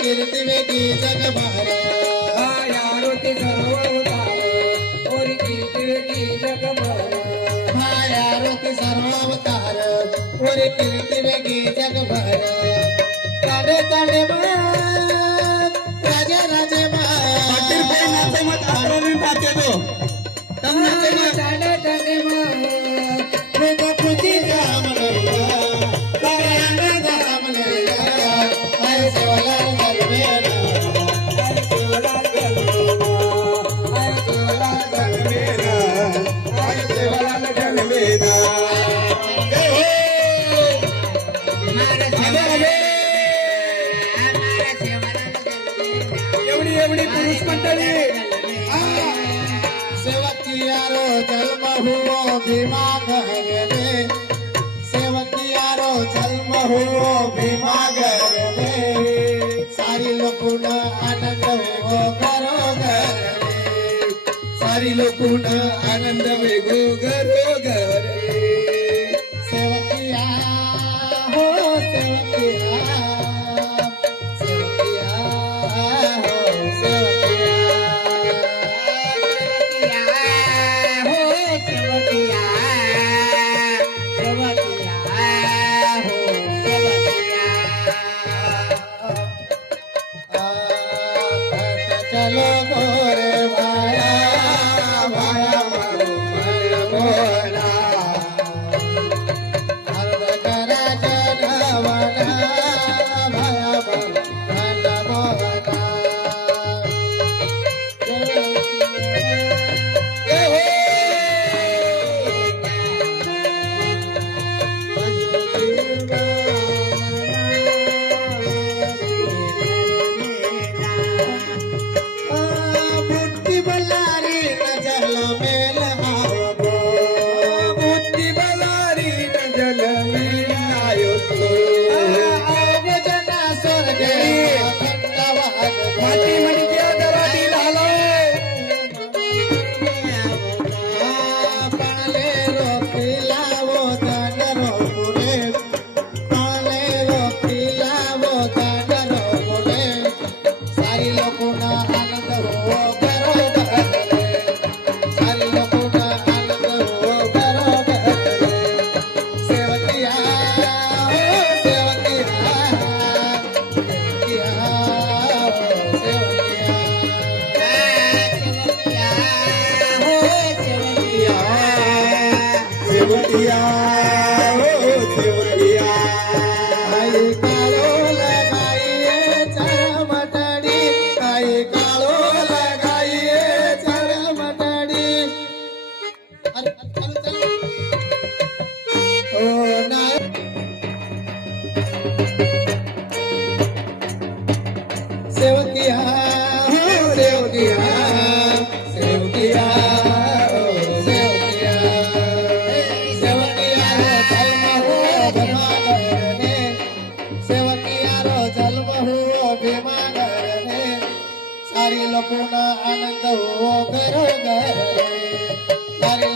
कीर्ती वेगी जगभर आयारोती सर्व अवतार ओरी कीर्ती वेगी जगभर मायारोती सर्व अवतार ओरी कीर्ती वेगी जगभर ताडे ताडे राजा राजे पाटील पे नाचे मत आरोनी नाचे दो तम नाचे मत ताडे ताडे वेगा पुती जाम लैया ताडे अंग जाम लैया आय सेवाला एवढी पुरुष मंडळी सेवकियारो जन्म हुओ भीमा घरे सेवकियारो जन्म हुओ भीमा घरे सारी लोकुन आनंद हो घरो घरे सारी लोकुन आनंद वेगो घरो घरे सेवकिया हो सेवकिया चलो गोरे भाया भाया बोला अर्ध करा जनवना भाया बोला सेवकिया हो सेवकिया आई काळो लगाइए चरमटडी आई काळो लगाइए चरमटडी ओ ना सेवकिया हो सेवकिया सेवकिया सारी लोकुन आनंद हो घरो घरे सारी